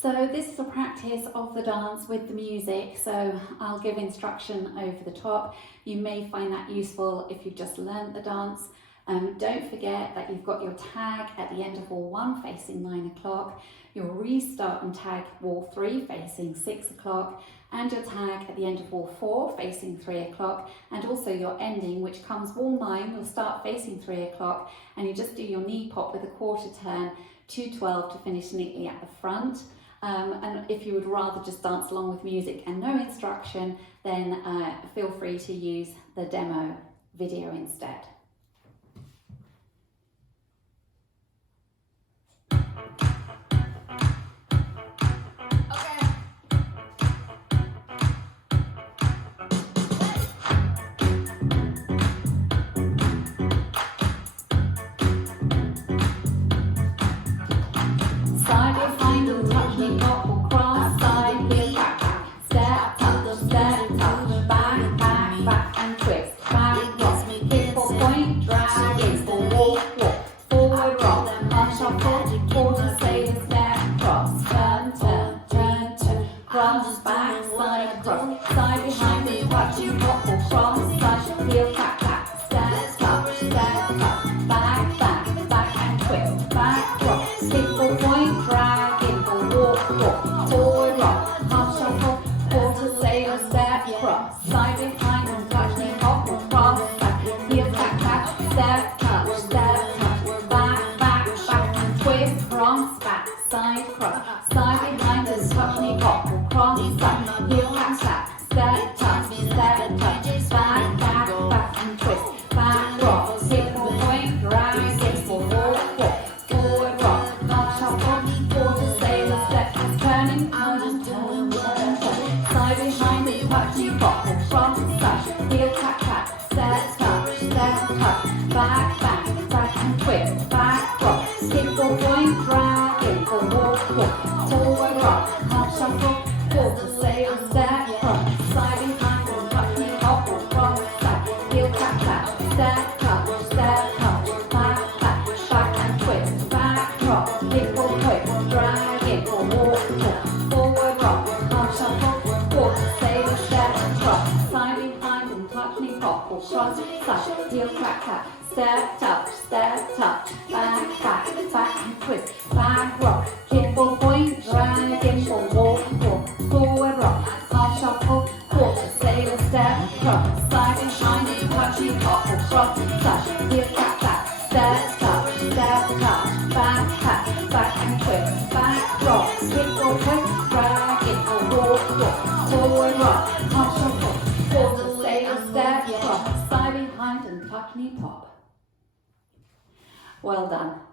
So this is a practice of the dance with the music, so I'll give instruction over the top. You may find that useful if you've just learnt the dance. Don't forget that you've got your tag at the end of wall 1 facing 9 o'clock, your restart and tag wall 3 facing 6 o'clock, and your tag at the end of wall 4 facing 3 o'clock, and also your ending, which comes wall 9, you'll start facing 3 o'clock, and you just do your knee pop with a quarter turn to 12 to finish neatly at the front. And if you would rather just dance along with music and no instruction, then feel free to use the demo video instead. Heel, clap, clap, step, touch, back, back, back and twist, back rock, kick or point, drag in or walk, walk, forward rock, half shuffle, quarter, sailor step, cross, slide behind, touchy, hop or cross, touch, heel, clap, clap, step, touch, back and twist, back rock, kick or point, drag in or walk, walk, forward rock, half shuffle, quarter, sailor step, cross, slide behind and touch, knee, pop. Well done.